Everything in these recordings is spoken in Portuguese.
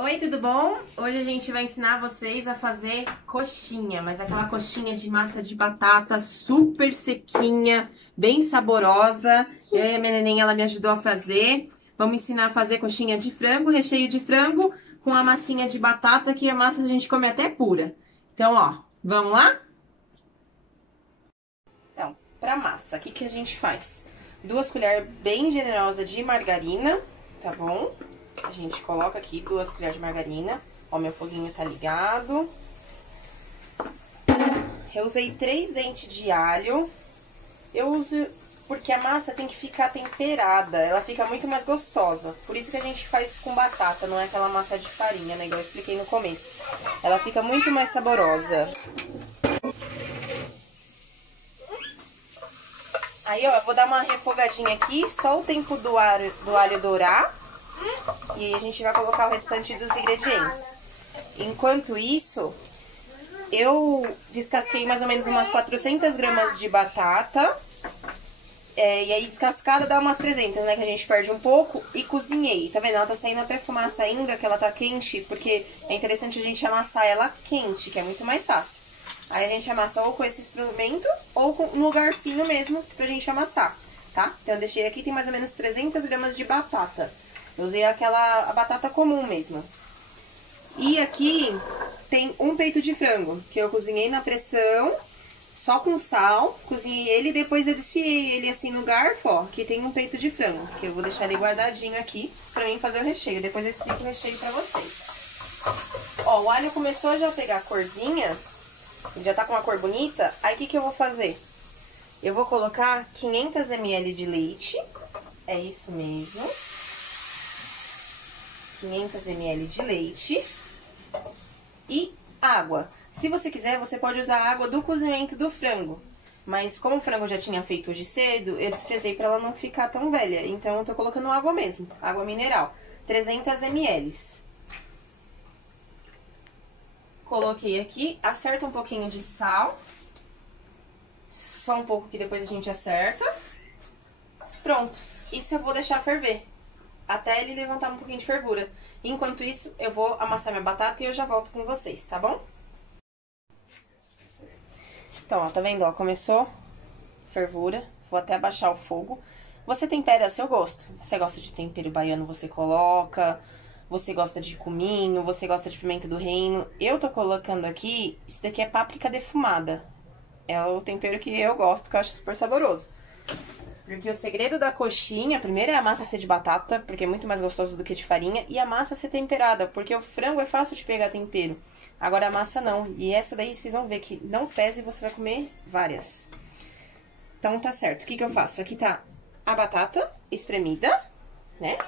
Oi, tudo bom? Hoje a gente vai ensinar vocês a fazer coxinha, mas aquela coxinha de massa de batata super sequinha, bem saborosa. Eu e a minha neném, ela me ajudou a fazer. Vamos ensinar a fazer coxinha de frango, recheio de frango, com a massinha de batata, que a massa a gente come até pura. Então, ó, vamos lá? Então, pra massa, o que a gente faz? 2 colheres bem generosas de margarina, tá bom? A gente coloca aqui 2 colheres de margarina. Ó, meu foguinho tá ligado. Eu usei 3 dentes de alho. Eu uso porque a massa tem que ficar temperada. Ela fica muito mais gostosa. Por isso que a gente faz com batata, não é aquela massa de farinha, né? Igual eu expliquei no começo. Ela fica muito mais saborosa. Aí, ó, eu vou dar uma refogadinha aqui, só o tempo do alho dourar. E aí a gente vai colocar o restante dos ingredientes. Enquanto isso, eu descasquei mais ou menos umas 400 gramas de batata. E aí descascada dá umas 300, né? Que a gente perde um pouco. E cozinhei. Tá vendo? Ela tá saindo até fumaça ainda, que ela tá quente. Porque é interessante a gente amassar ela quente, que é muito mais fácil. Aí a gente amassa ou com esse instrumento ou no garfinho mesmo pra gente amassar, tá? Então eu deixei aqui, tem mais ou menos 300 gramas de batata. Eu usei a batata comum mesmo. E aqui tem um peito de frango, que eu cozinhei na pressão, só com sal. Cozinhei ele e depois eu desfiei ele assim no garfo, ó. Aqui tem um peito de frango, que eu vou deixar ele guardadinho aqui pra mim fazer o recheio. Depois eu explico o recheio pra vocês. Ó, o alho começou já a pegar a corzinha, ele já tá com uma cor bonita. Aí o que eu vou fazer? Eu vou colocar 500 ml de leite, é isso mesmo. 500 ml de leite e água. Se você quiser, você pode usar a água do cozimento do frango. Mas como o frango já tinha feito hoje cedo, eu desprezei para ela não ficar tão velha. Então eu tô colocando água mesmo, água mineral, 300 ml. Coloquei aqui, acerta um pouquinho de sal. Só um pouco que depois a gente acerta. Pronto, isso eu vou deixar ferver até ele levantar um pouquinho de fervura. Enquanto isso, eu vou amassar minha batata e eu já volto com vocês, tá bom? Então, ó, tá vendo? Ó, começou fervura. Vou até abaixar o fogo. Você tempera a seu gosto. Você gosta de tempero baiano, você coloca. Você gosta de cominho, você gosta de pimenta do reino. Eu tô colocando aqui, isso daqui é páprica defumada. É o tempero que eu gosto, que eu acho super saboroso. Porque o segredo da coxinha, primeiro é a massa ser de batata, porque é muito mais gostoso do que de farinha. E a massa ser temperada, porque o frango é fácil de pegar tempero. Agora a massa não. E essa daí vocês vão ver que não pesa e você vai comer várias. Então tá certo. O que eu faço? Aqui tá a batata espremida, né?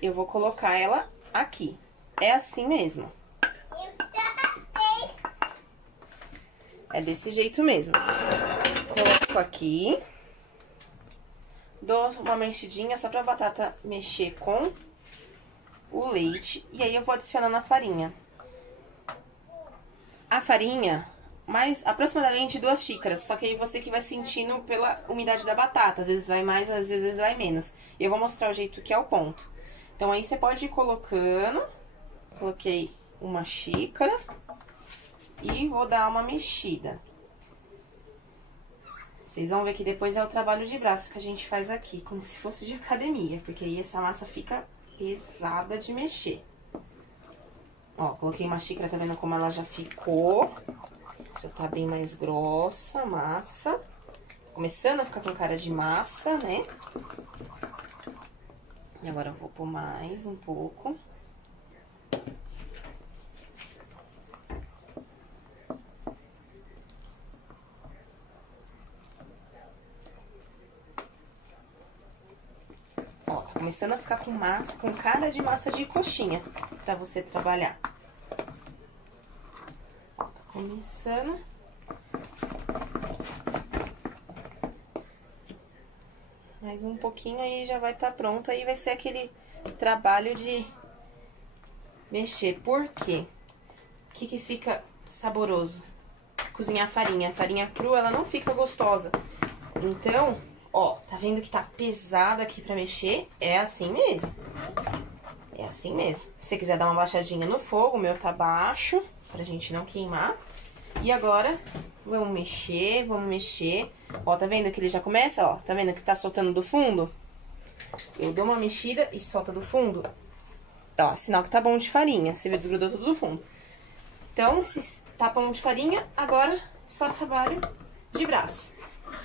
Eu vou colocar ela aqui. É assim mesmo. É desse jeito mesmo. Coloco aqui. Dou uma mexidinha só pra batata mexer com o leite. E aí eu vou adicionando a farinha. A farinha, aproximadamente 2 xícaras. Só que aí você que vai sentindo pela umidade da batata. Às vezes vai mais, às vezes vai menos. E eu vou mostrar o jeito que é o ponto. Então aí você pode ir colocando. Coloquei 1 xícara. E vou dar uma mexida. Vocês vão ver que depois é o trabalho de braço que a gente faz aqui, como se fosse de academia, porque aí essa massa fica pesada de mexer. Ó, coloquei 1 xícara, tá vendo como ela já ficou? Já tá bem mais grossa a massa. Começando a ficar com cara de massa, né? E agora eu vou pôr mais um pouco. Começando a ficar com cara de massa de coxinha pra você trabalhar. Ó, tá começando. Mais um pouquinho aí já vai estar pronto. Aí vai ser aquele trabalho de mexer. Por quê? O que fica saboroso? Cozinhar a farinha. A farinha crua, ela não fica gostosa. Então, ó, tá vendo que tá pesado aqui pra mexer? É assim mesmo. É assim mesmo. Se você quiser dar uma baixadinha no fogo, o meu tá baixo, pra gente não queimar. E agora, vamos mexer, vamos mexer. Ó, tá vendo que ele já começa, ó? Tá vendo que tá soltando do fundo? Eu dou uma mexida e solta do fundo. Ó, sinal que tá bom de farinha. Você vê, desgrudou tudo do fundo. Então, se tá bom de farinha, agora só trabalho de braço.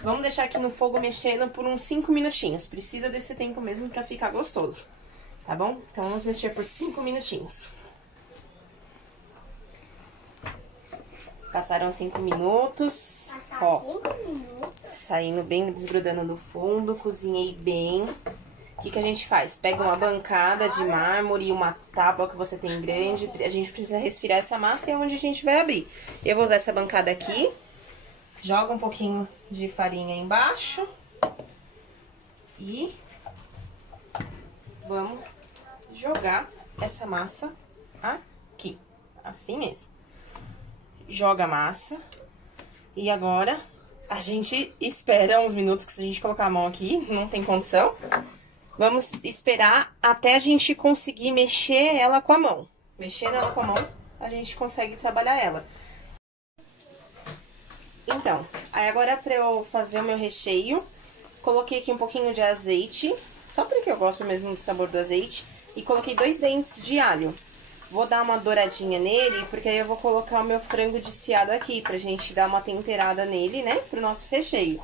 Vamos deixar aqui no fogo mexendo por uns 5 minutinhos. Precisa desse tempo mesmo pra ficar gostoso. Tá bom? Então, vamos mexer por 5 minutinhos. Passaram 5 minutos. Ó, saindo bem, desgrudando do fundo. Cozinhei bem. O que a gente faz? Pega uma bancada de mármore, uma tábua que você tem grande. A gente precisa resfriar essa massa e é onde a gente vai abrir. Eu vou usar essa bancada aqui. Joga um pouquinho de farinha embaixo. E vamos jogar essa massa aqui. Assim mesmo. Joga a massa. E agora a gente espera uns minutos, que se a gente colocar a mão aqui, não tem condição. Vamos esperar até a gente conseguir mexer ela com a mão. Mexendo ela com a mão, a gente consegue trabalhar ela. Então, aí agora pra eu fazer o meu recheio, coloquei aqui um pouquinho de azeite, só porque eu gosto mesmo do sabor do azeite, e coloquei 2 dentes de alho. Vou dar uma douradinha nele, porque aí eu vou colocar o meu frango desfiado aqui, pra gente dar uma temperada nele, né, pro nosso recheio.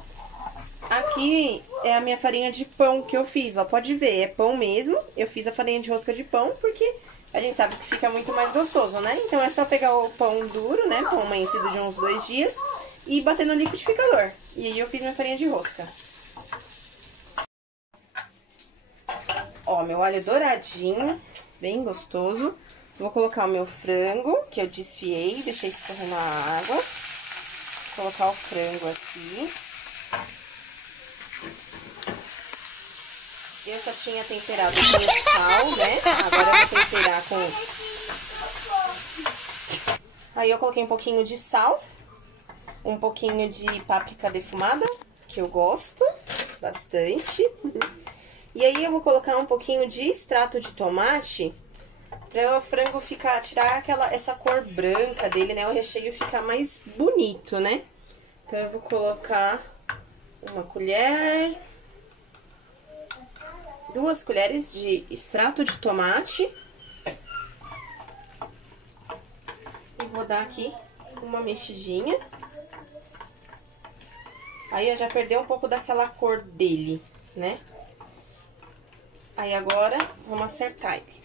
Aqui é a minha farinha de pão que eu fiz, ó, pode ver, é pão mesmo. Eu fiz a farinha de rosca de pão, porque a gente sabe que fica muito mais gostoso, né? Então é só pegar o pão duro, né, pão amanhecido de uns 2 dias, e bater no liquidificador. E aí eu fiz minha farinha de rosca. Ó, meu alho douradinho, bem gostoso. Vou colocar o meu frango, que eu desfiei, deixei escorrer na água. Vou colocar o frango aqui. Eu já tinha temperado com sal, né? Agora eu vou temperar com... Aí eu coloquei um pouquinho de sal, um pouquinho de páprica defumada, que eu gosto bastante. E aí eu vou colocar um pouquinho de extrato de tomate, para o frango tirar essa cor branca dele, né? O recheio ficar mais bonito, né? Então eu vou colocar uma colher, 2 colheres de extrato de tomate. E vou dar aqui uma mexidinha. Aí eu já perdeu um pouco daquela cor dele, né? Aí agora vamos acertar ele.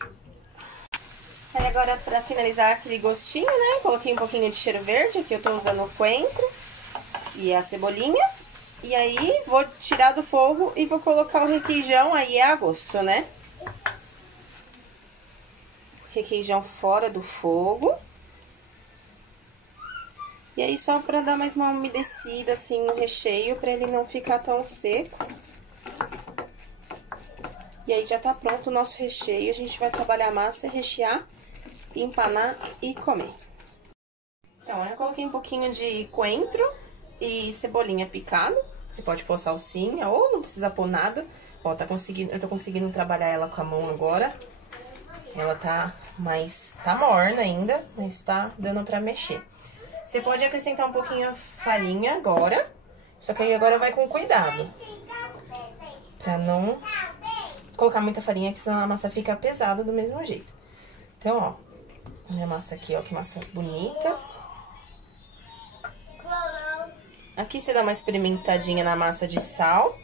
Aí agora, pra finalizar aquele gostinho, né, coloquei um pouquinho de cheiro verde, aqui eu tô usando o coentro e a cebolinha. E aí, vou tirar do fogo e vou colocar o requeijão, aí é a gosto, né? Requeijão fora do fogo. E aí, só pra dar mais uma umedecida, assim, no recheio, pra ele não ficar tão seco. E aí, já tá pronto o nosso recheio. A gente vai trabalhar a massa, rechear, empanar e comer. Então, eu coloquei um pouquinho de coentro e cebolinha picada. Você pode pôr salsinha ou não precisa pôr nada. Ó, eu tô conseguindo trabalhar ela com a mão agora. Ela tá morna ainda, mas tá dando pra mexer. Você pode acrescentar um pouquinho a farinha agora, só que aí agora vai com cuidado. Pra não colocar muita farinha, que senão a massa fica pesada do mesmo jeito. Então, ó, minha massa aqui, ó, que massa bonita. Aqui você dá uma experimentadinha na massa de sal,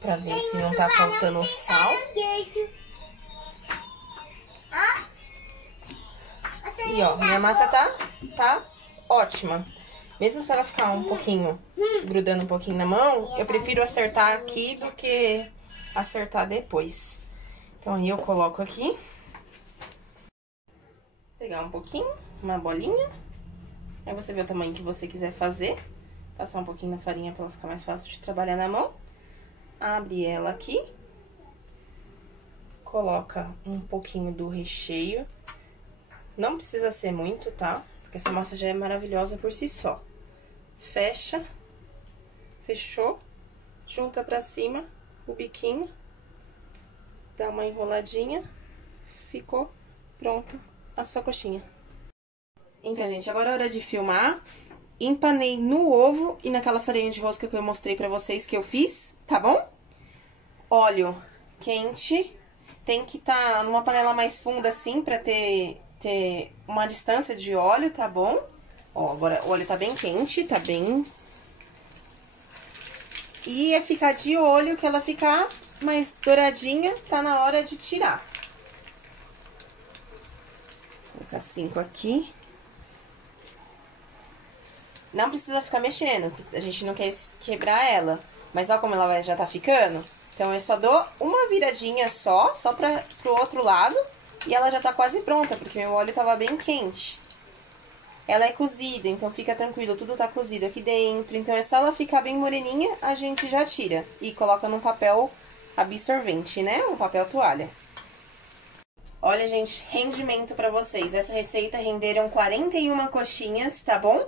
pra ver se não tá faltando sal. E ó, minha massa tá ótima. Mesmo se ela ficar um pouquinho, grudando um pouquinho na mão, eu prefiro acertar aqui do que acertar depois. Então aí eu coloco aqui. Pegar um pouquinho, uma bolinha. Aí você vê o tamanho que você quiser fazer. Passar um pouquinho na farinha pra ela ficar mais fácil de trabalhar na mão. Abre ela aqui. Coloca um pouquinho do recheio. Não precisa ser muito, tá? Porque essa massa já é maravilhosa por si só. Fecha. Fechou. Junta pra cima o biquinho. Dá uma enroladinha ficou pronta a sua coxinha. Então, gente, agora é hora de filmar. Empanei no ovo e naquela farinha de rosca que eu mostrei pra vocês que eu fiz, tá bom? Óleo quente. Tem que estar numa panela mais funda assim pra ter uma distância de óleo, tá bom? Ó, agora o óleo tá bem quente, tá bem... E é ficar de olho que ela ficar mais douradinha, tá na hora de tirar. Vou colocar 5 aqui. Não precisa ficar mexendo, a gente não quer quebrar ela. Mas ó como ela já tá ficando. Então eu só dou uma viradinha só pro outro lado. E ela já tá quase pronta, porque o óleo tava bem quente. Ela é cozida, então fica tranquilo, tudo tá cozido aqui dentro. Então é só ela ficar bem moreninha, a gente já tira. E coloca num papel absorvente, né? Um papel toalha. Olha, gente, rendimento pra vocês. Essa receita renderam 41 coxinhas, tá bom?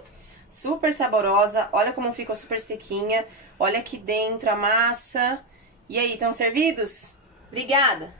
Super saborosa, olha como ficou super sequinha. Olha aqui dentro a massa. E aí, estão servidos? Obrigada!